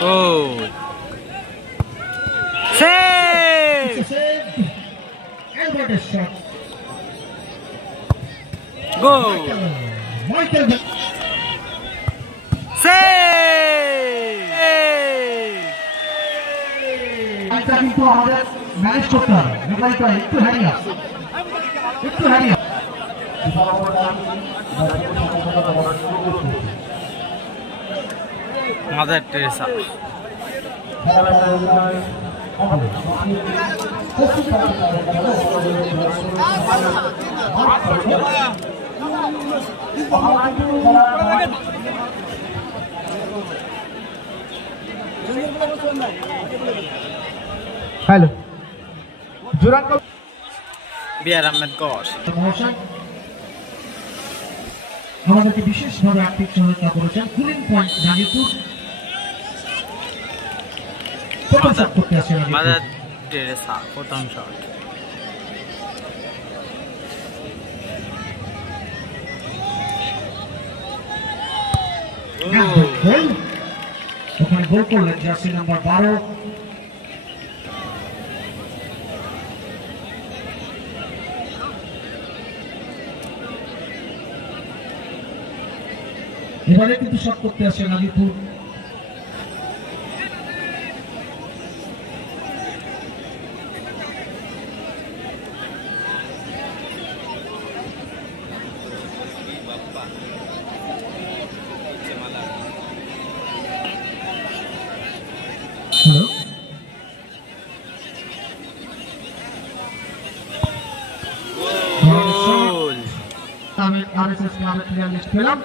Goal. Save. Save. Albert's shot. Goal. Michael. Save. এটা কিন্তু আমাদের ম্যানেজ করতে হবে। রেফারিটা একটু হারিয়ে Mother Teresa. হ্যালো জোরাঙ্গ বিআর আহমেদ ঘোষ আমাদেরকে বিশেষভাবে আর্থিক সহায়তা করেছেন cooling point Gazipur Mother Teresa প্রথম শট ওখানে গোল করলেন জার্সি নাম্বার 12 এবারে কিন্তু শট করতে আসে গাজীপুর আমি আরএসএস ক্লাবের প্লেয়ার লিস্ট পেলাম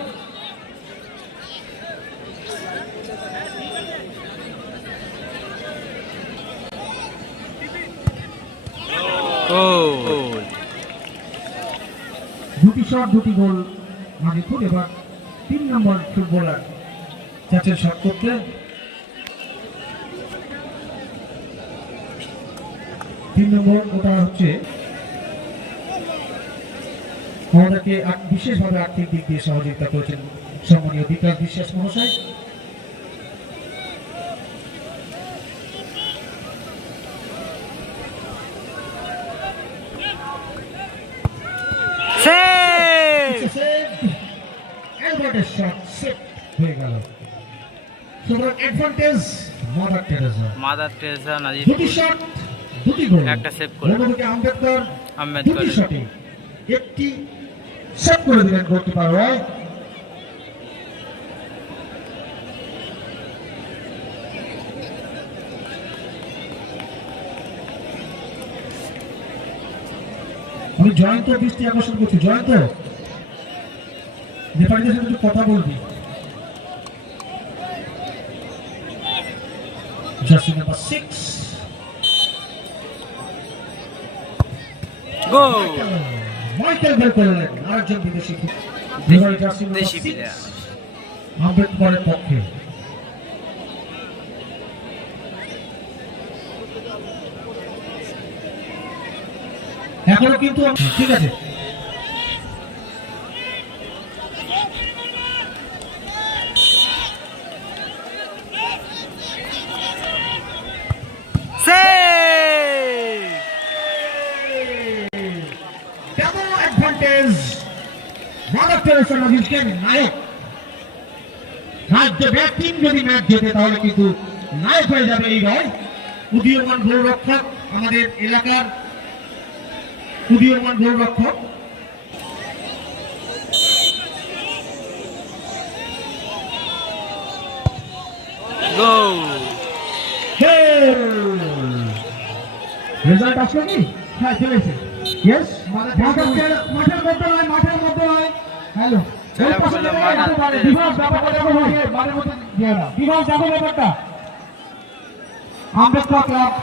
দুটি শট দুটি গোল গাজীপুর এবার 3 নম্বর ফুটবলার চাচের শট করতে তিন নম্বর ওটা হচ্ছে আমাদেরকে বিশেষভাবে আর্থিক দিক দিয়ে সহযোগিতা করেছেন সম্মানীয় বিকাশ বিশ্বাস মহাশয় Albert's shot set হয়ে গেল সুতরাং অ্যাডভান্টেজ মাদার টেরেসা নাজিব দুটি শট দুটি গোল একটা সেভ করলেন আহমেদ দুটি শটে একটি সেভ করে দিলেন গোলকিপার রয় আমি জয়ন্ত দৃষ্টি আকর্ষণ করছি জয়ন্ত রেফারিদের সাথে কথা বলবি জার্সি নাম্বার 6 গোল মাইকেল বেল করলেন আরেকজন বিদেশি দেশি প্লেয়ার আম্বেদকরের পক্ষে এখনো কিন্তু ঠিক আছে মাদার টেরেসা নাজিবকে নায়ক রাজ্য ব্যাটিং যদি ম্যাচ জেতে তাহলে কিন্তু নায়ক হয়ে যাবে এই রয় উদীয়মান গোলরক্ষক আমাদের এলাকার উদীয়মান গোলরক্ষক রেজাল্ট আসলো কি হ্যাঁ চলেছে ইয়েস মাঠের মধ্যে নয় হ্যালো আম্বেদকর ক্লাব